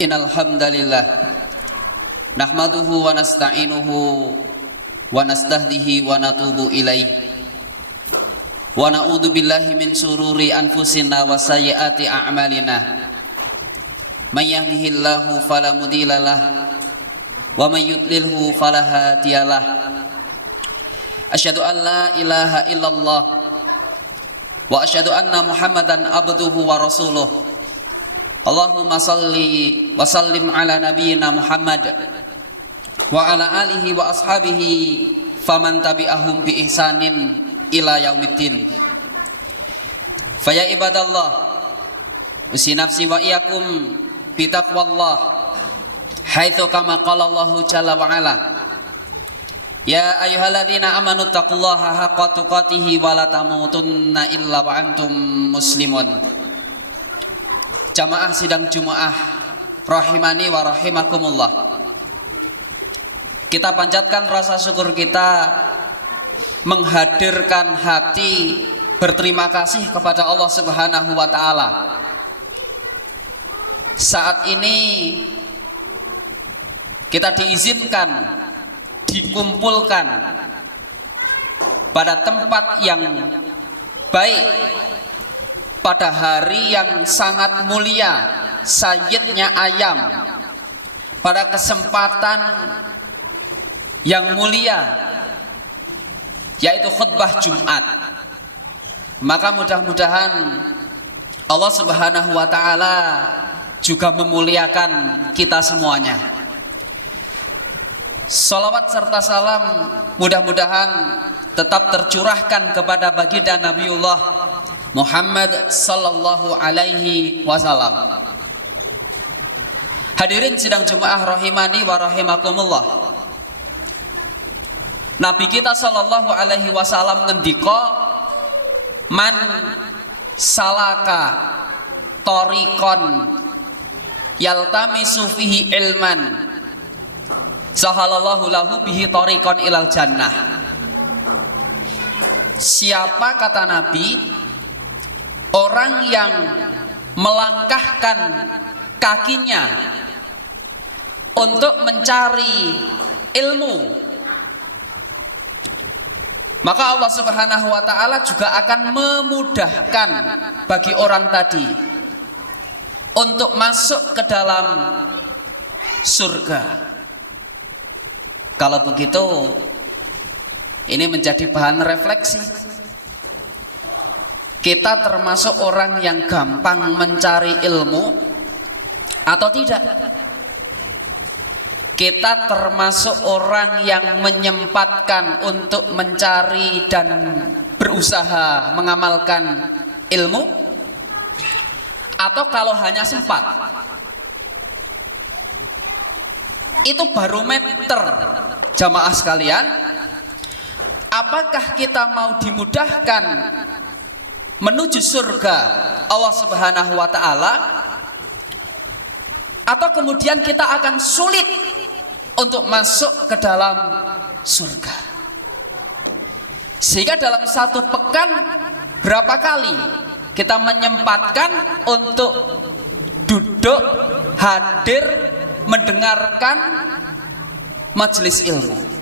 Innal hamdalillah nahmaduhu wa nasta'inuhu wa nastahdihi wa natubu ilaih wa na'udzu billahi min sururi anfusina wa sayyiati a'malina may yahdihillahu fala mudhillalah wa may yudlilhu fala hadiyalah asyhadu an la ilaha illallah wa asyhadu anna muhammadan abduhu wa rasuluh. Allahumma salli wa sallim ala nabiyyina Muhammad wa ala alihi wa ashabihi faman tabi'ahum bi ihsanin ila yaumiddin. Faya ibadallah usi nafsi wa iyakum bi taqwallah haitsu kama qala Allah jalla wa ala ya ayyuhalladzina amanu taqullaha haqqa tuqatih wa la tamutunna illa wa antum muslimun. Jamaah sidang Jumaah rahimani wa rahimakumullah. Kita panjatkan rasa syukur kita, menghadirkan hati berterima kasih kepada Allah Subhanahu wa taala. Saat ini kita diizinkan dikumpulkan pada tempat yang baik, pada hari yang sangat mulia, sayyidnya ayam, pada kesempatan yang mulia, yaitu khutbah Jumat. Maka mudah-mudahan Allah Subhanahu wa taala juga memuliakan kita semuanya. Salawat serta salam mudah-mudahan tetap tercurahkan kepada baginda Nabiullah Muhammad sallallahu alaihi wasallam. Hadirin sidang Jumaah rahimani wa rahimakumullah. Nabi kita sallallahu alaihi wasallam ngendika, man salaka tariqan yaltamisu fihi ilman sahalallahu lahu bihi tariqan ilal jannah. Siapa, kata Nabi, orang yang melangkahkan kakinya untuk mencari ilmu, maka Allah Subhanahu wa taala juga akan memudahkan bagi orang tadi untuk masuk ke dalam surga. Kalau begitu, ini menjadi bahan refleksi. Kita termasuk orang yang gampang mencari ilmu atau tidak? Kita termasuk orang yang menyempatkan untuk mencari dan berusaha mengamalkan ilmu? Atau kalau hanya sempat? Itu barometer jamaah sekalian. Apakah kita mau dimudahkan menuju surga Allah Subhanahu wa taala, atau kemudian kita akan sulit untuk masuk ke dalam surga? Sehingga dalam satu pekan berapa kali kita menyempatkan untuk duduk, hadir, mendengarkan majelis ilmu?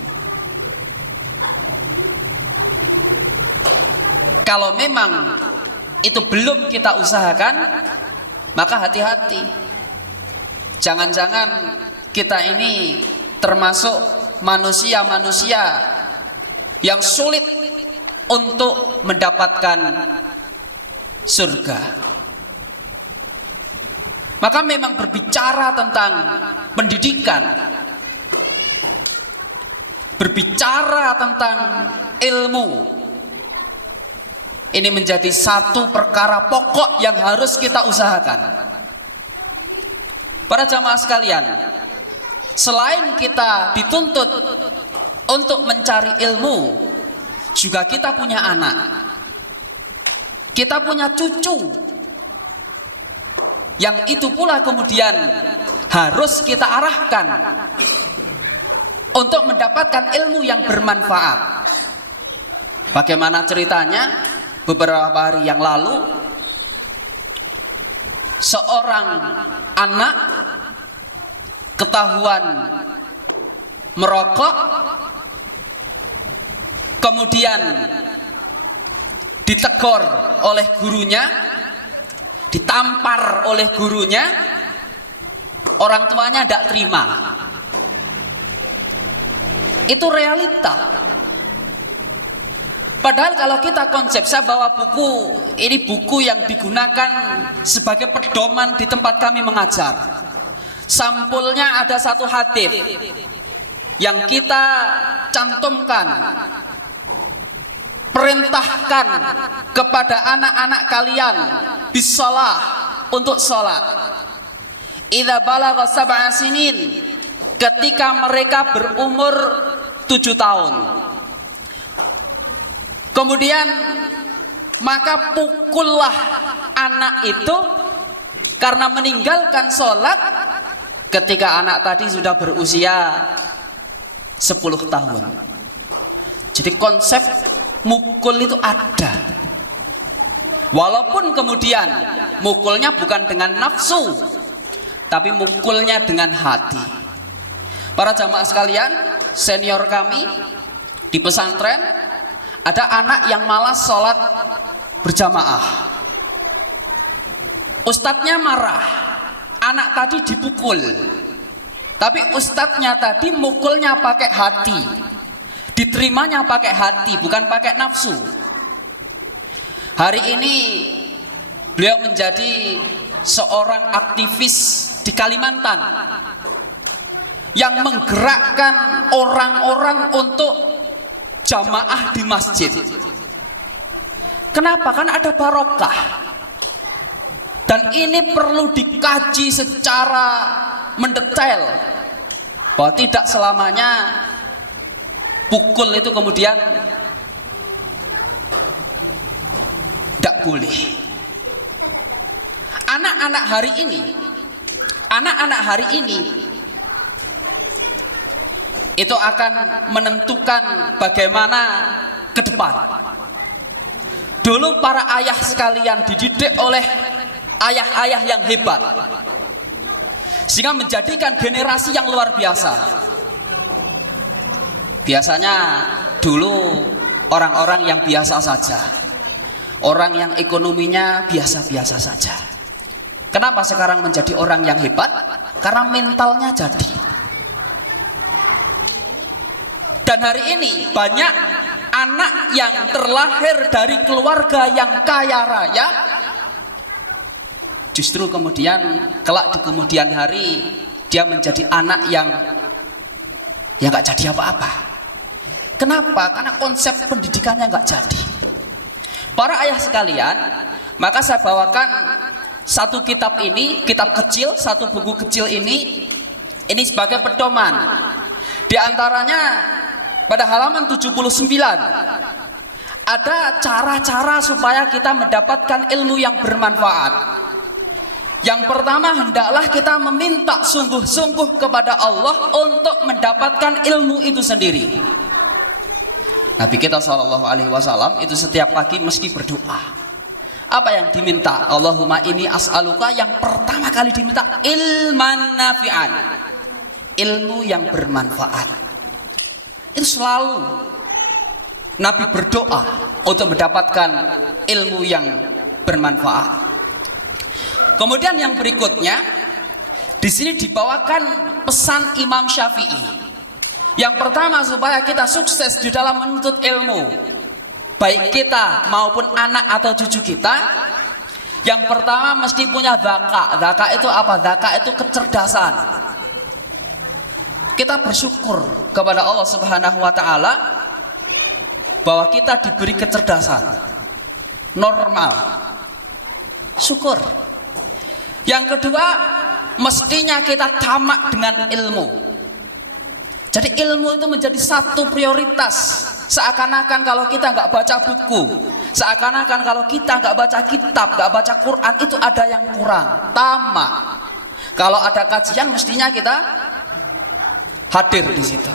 Kalau memang itu belum kita usahakan, maka hati-hati. Jangan-jangan kita ini termasuk manusia-manusia yang sulit untuk mendapatkan surga. Maka memang berbicara tentang pendidikan, berbicara tentang ilmu, ini menjadi satu perkara pokok yang harus kita usahakan. Para jamaah sekalian, selain kita dituntut untuk mencari ilmu, juga kita punya anak, kita punya cucu, yang itu pula kemudian harus kita arahkan untuk mendapatkan ilmu yang bermanfaat. Bagaimana ceritanya? Beberapa hari yang lalu, seorang anak ketahuan merokok, kemudian ditegur oleh gurunya, ditampar oleh gurunya, orang tuanya tidak terima. Itu realita. Padahal kalau kita konsep, saya bawa buku, ini buku yang digunakan sebagai pedoman di tempat kami mengajar. Sampulnya ada satu hadis yang kita cantumkan, perintahkan kepada anak-anak kalian bisalah, untuk sholat. Idza balagha sab'a sinin, ketika mereka berumur 7 tahun. Kemudian maka pukullah anak itu karena meninggalkan sholat ketika anak tadi sudah berusia 10 tahun. Jadi konsep mukul itu ada. Walaupun kemudian mukulnya bukan dengan nafsu, tapi mukulnya dengan hati. Para jamaah sekalian, senior kami di pesantren, ada anak yang malas sholat berjamaah. Ustadznya marah, anak tadi dipukul, tapi ustadznya tadi mukulnya pakai hati, diterimanya pakai hati, bukan pakai nafsu. Hari ini beliau menjadi seorang aktivis di Kalimantan yang menggerakkan orang-orang untuk jamaah di masjid. Kenapa? Karena ada barokah. Dan ini perlu dikaji secara mendetail, bahwa tidak selamanya pukul itu kemudian tidak boleh. Anak-anak hari ini itu akan menentukan bagaimana ke depan. Dulu para ayah sekalian dididik oleh ayah-ayah yang hebat, sehingga menjadikan generasi yang luar biasa. Biasanya dulu orang-orang yang biasa saja, orang yang ekonominya biasa-biasa saja. Kenapa sekarang menjadi orang yang hebat? Karena mentalnya jadi. Dan hari ini banyak anak yang terlahir dari keluarga yang kaya raya, justru kemudian kelak di kemudian hari dia menjadi anak yang nggak jadi apa-apa. Kenapa? Karena konsep pendidikannya nggak jadi. Para ayah sekalian, maka saya bawakan satu kitab ini, kitab kecil, satu buku kecil ini sebagai pedoman. Di antaranya pada halaman 79 ada cara-cara supaya kita mendapatkan ilmu yang bermanfaat. Yang pertama, hendaklah kita meminta sungguh-sungguh kepada Allah untuk mendapatkan ilmu itu sendiri. Nabi kita SAW itu setiap pagi mesti berdoa. Apa yang diminta? Allahumma inni as'aluka, yang pertama kali diminta ilman nafi'an, ilmu yang bermanfaat. Itu selalu Nabi berdoa untuk mendapatkan ilmu yang bermanfaat. Kemudian yang berikutnya, di sini dibawakan pesan Imam Syafi'i. Yang pertama, supaya kita sukses di dalam menuntut ilmu, baik kita maupun anak atau cucu kita, yang pertama mesti punya zakat. Zakat itu apa? Zakat itu kecerdasan. Kita bersyukur kepada Allah Subhanahu wa Ta'ala bahwa kita diberi kecerdasan normal. Syukur. Yang kedua, mestinya kita tamak dengan ilmu. Jadi ilmu itu menjadi satu prioritas. Seakan-akan kalau kita nggak baca buku, seakan-akan kalau kita nggak baca kitab, nggak baca Quran, itu ada yang kurang. Tamak. Kalau ada kajian mestinya kita hadir di situ.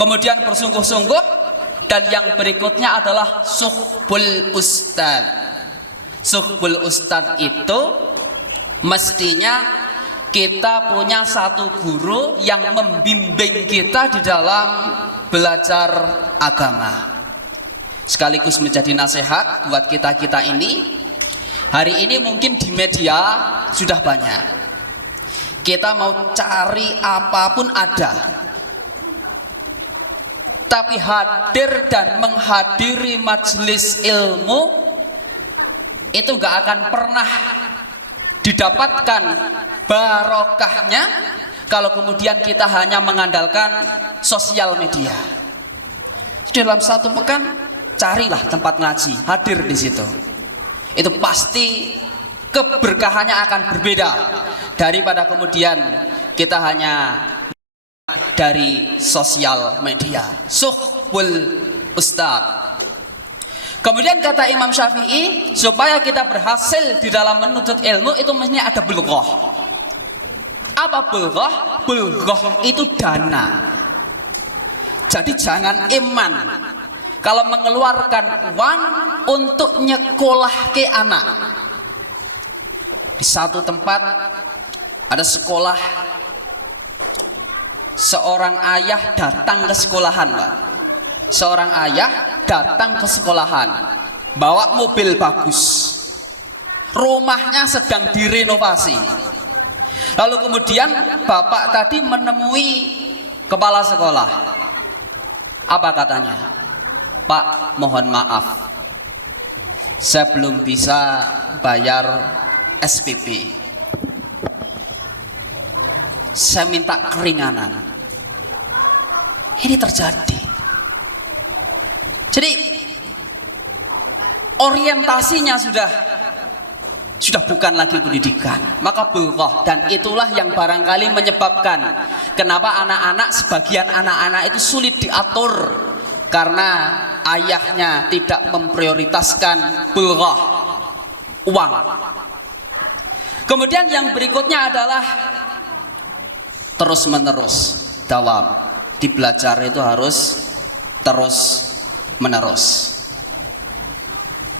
Kemudian bersungguh-sungguh, dan yang berikutnya adalah suhbul ustad. Suhbul ustad itu mestinya kita punya satu guru yang membimbing kita di dalam belajar agama. Sekaligus menjadi nasihat buat kita-kita ini. Hari ini mungkin di media sudah banyak. Kita mau cari apapun ada. Tapi hadir dan menghadiri majelis ilmu itu gak akan pernah didapatkan barokahnya kalau kemudian kita hanya mengandalkan sosial media. Dalam satu pekan carilah tempat ngaji, hadir di situ. Itu pasti keberkahannya akan berbeda daripada kemudian kita hanya dari sosial media. Suhbul ustad. Kemudian kata Imam Syafi'i, supaya kita berhasil di dalam menuntut ilmu itu mestinya ada bulghah. Apa bulghah? Bulghah itu dana. Jadi jangan iman kalau mengeluarkan uang untuk nyekolah ke anak. Di satu tempat ada sekolah, seorang ayah datang ke sekolahan, Pak. Seorang ayah datang ke sekolahan, bawa mobil bagus, rumahnya sedang direnovasi. Lalu kemudian bapak tadi menemui kepala sekolah. Apa katanya? Pak, mohon maaf, saya belum bisa bayar SPP. Saya minta keringanan. Ini terjadi. Jadi orientasinya sudah bukan lagi pendidikan, maka bulghah. Dan itulah yang barangkali menyebabkan kenapa anak-anak, sebagian anak-anak itu sulit diatur karena ayahnya tidak memprioritaskan bulghah, uang. Kemudian yang berikutnya adalah terus menerus dawam. Di belajar itu harus terus menerus.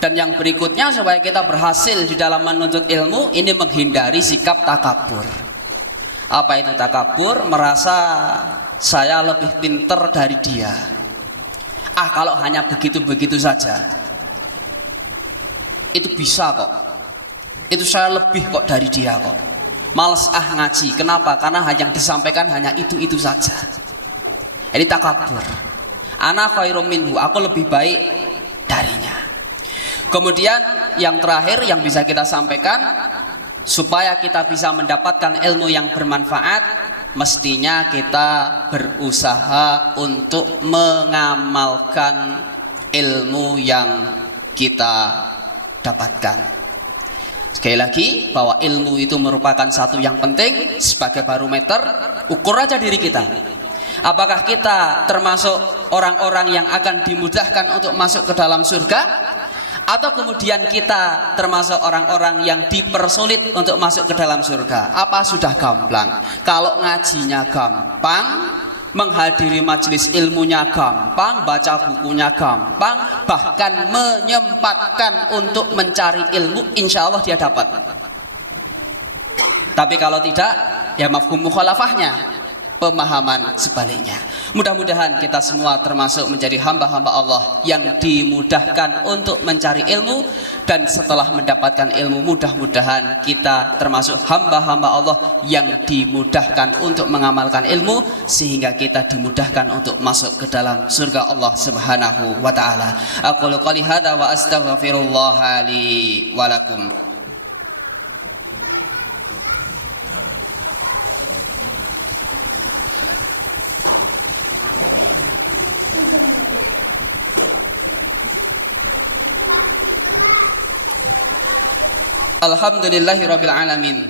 Dan yang berikutnya supaya kita berhasil di dalam menuntut ilmu, ini menghindari sikap takabur. Apa itu takabur? Merasa saya lebih pinter dari dia. Kalau hanya begitu-begitu saja, itu bisa kok. Itu saya lebih kok dari dia kok. Males ngaji. Kenapa? Karena yang disampaikan hanya itu-itu saja. Ini takabur. Ana khairum minhu, aku lebih baik darinya. Kemudian yang terakhir yang bisa kita sampaikan, supaya kita bisa mendapatkan ilmu yang bermanfaat, mestinya kita berusaha untuk mengamalkan ilmu yang kita dapatkan. Sekali lagi, bahwa ilmu itu merupakan satu yang penting sebagai barometer. Ukur aja diri kita. Apakah kita termasuk orang-orang yang akan dimudahkan untuk masuk ke dalam surga, atau kemudian kita termasuk orang-orang yang dipersulit untuk masuk ke dalam surga? Apa sudah gampang? Kalau ngajinya gampang, menghadiri majelis ilmunya gampang, baca bukunya gampang, bahkan menyempatkan untuk mencari ilmu, insya Allah dia dapat. Tapi kalau tidak, ya mafhum mukhalafahnya, pemahaman sebaliknya. Mudah-mudahan kita semua termasuk menjadi hamba-hamba Allah yang dimudahkan untuk mencari ilmu, dan setelah mendapatkan ilmu mudah-mudahan kita termasuk hamba-hamba Allah yang dimudahkan untuk mengamalkan ilmu, sehingga kita dimudahkan untuk masuk ke dalam surga Allah Subhanahu wa taala. Aqulu qouli hadza wa astaghfirullah li wa lakum. Alhamdulillahirabbil alamin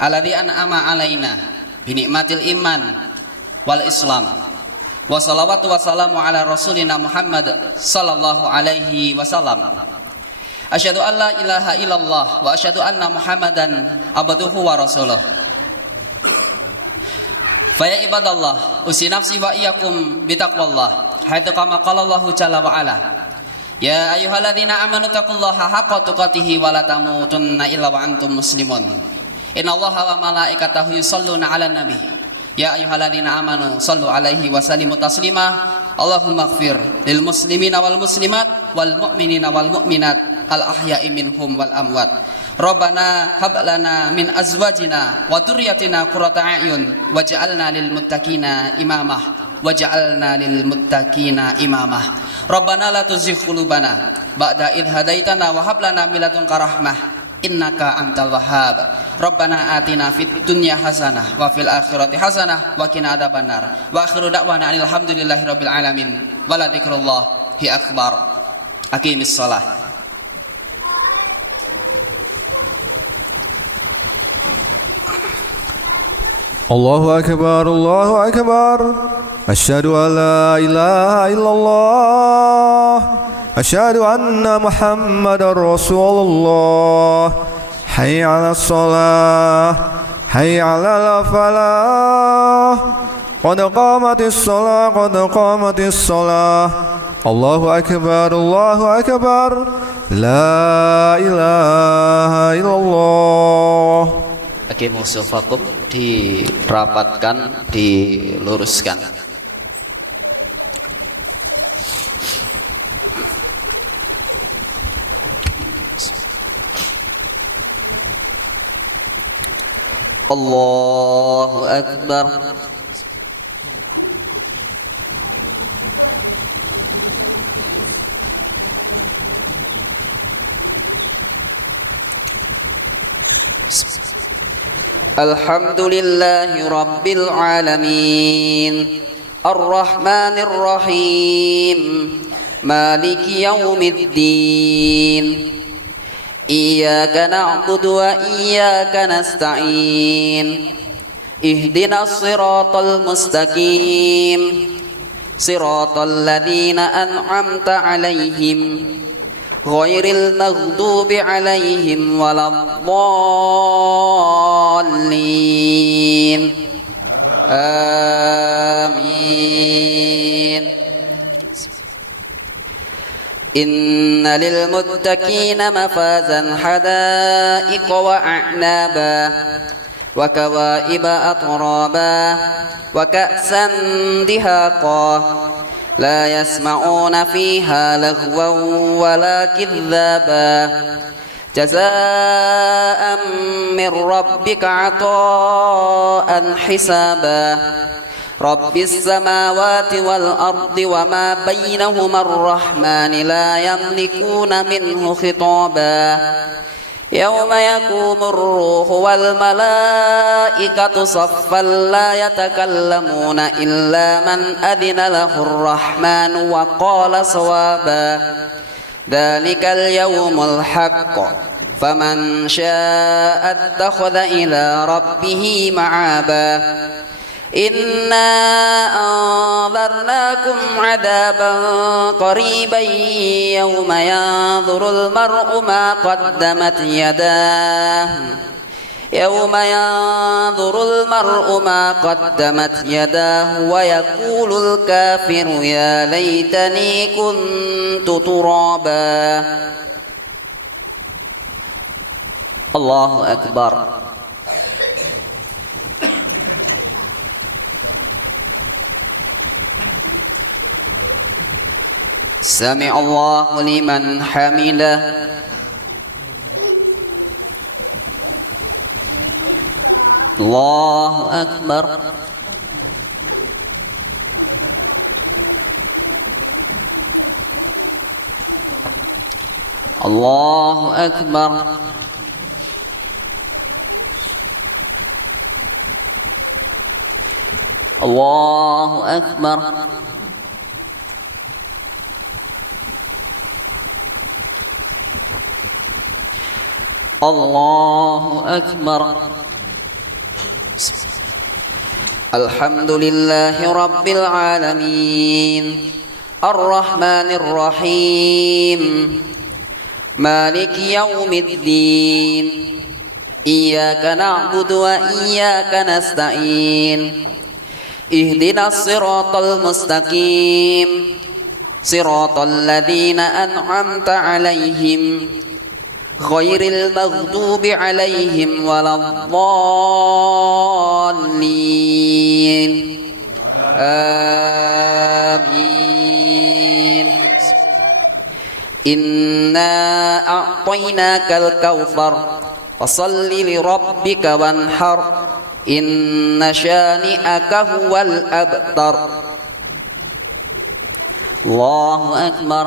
alladzi an'ama alaina bi ni'matil iman wal Islam. Wa salawatu wassalamu ala rasulina Muhammad sallallahu alaihi wasallam. Asyhadu an la ilaha illallah wa asyhadu anna Muhammadan abduhu wa rasuluh. Fa ya ibadallah, usi nafsi wa iyyakum bitaqwallah. Haitsu kama qala Allah jalla wa ala. Ya ayyuhalladzina amanu taqullaha haqqa tuqatih wa la tamutunna illa wa antum muslimun. Innallaha wa malaikatahu yusholluna 'alan nabi. Ya ayyuhalladzina amanu shallu 'alaihi wa sallimu taslima. Allahumma ighfir lil muslimina wal muslimat wal mu'minina wal mu'minat al ahya'i minhum wal amwat. Rabbana hab lana min azwajina wa dzurriyyatina qurrata a'yun waj'alna lil muttaqina imamah waj'alna lil muttaqina imamah. Rabbana la tuzigh qulubana ba'da idh hadaitana wa hab lana min ladunka rahmah innaka antal wahhab. Rabbana atina fid dunya hasanah wa fil akhirati hasanah wa qina adzabannar. Wa akhiru da'wana alhamdulillahi rabbil alamin. Wa la dzikrullahi akbar. Aqimis shalah. Allahu akbar, Allahu akbar. Asyhadu an la ilaha illallah. Asyhadu anna Muhammadar Rasulullah. Hayya 'alas shalah, hayya 'alal falah. Qad qamatis shalah, qad qamatis shalah. Allahu akbar, Allahu akbar. La ilaha illallah. Aqimu sufakum, dirapatkan, diluruskan. Allahu akbar. Alhamdulillahi rabbil alamin. Ar-Rahmanir Rahim. Maliki yaumiddin. Iyyaka na'budu wa iyyaka nasta'in. Ihdinas siratal mustaqim. Siratal ladzina an'amta 'alaihim ghairil maghdubi 'alaihim waladdallin. Amin. Inna lil muttaqina mafazan hadaiqa wa a'naba wa kawaiba atraba wa ka'san dihaqa la yasma'una fiha laghwan wa la kidhaba jazaa'an min rabbika 'ata'an hisaba. Rabbis samawati wal ardi wa ma bainahuma ar-rahmani la yamlikuna minhu khitaba. Yawma yakumur ruhu wal malaikatu saffan la yatakallamuna illa man adina lahur rahmanu wa qala sawaba. Dzalikal yawmul haqq faman syaa'a attakhadha ila rabbih ma'aba. Inna anzarnakum 'adaban qariban yawma yanzurul mar'u ma qaddamat yadahu yawma yanzurul mar'u ma qaddamat yadahu wa yaqulul kafiru ya laitani kuntu turaba. Allahu akbar. Sami Allahu liman hamidah. Allahu akbar. Allahu akbar. Allahu akbar. Allahu akbar. Alhamdulillahi Rabbil Alamin, Ar-Rahmanir Rahim, Maliki Yawmiddin, Iyyaka na'budu wa iyyaka nasta'in, Ihdinas siratal mustaqim, Siratal ladzina an'amta 'alaihim, Ghairil maghdubi 'alaihim waladdallin. Amin. Inna a'tainakal kautsar fasalli li rabbika wanhar, inna syani'aka huwal abtar. Allahu akbar.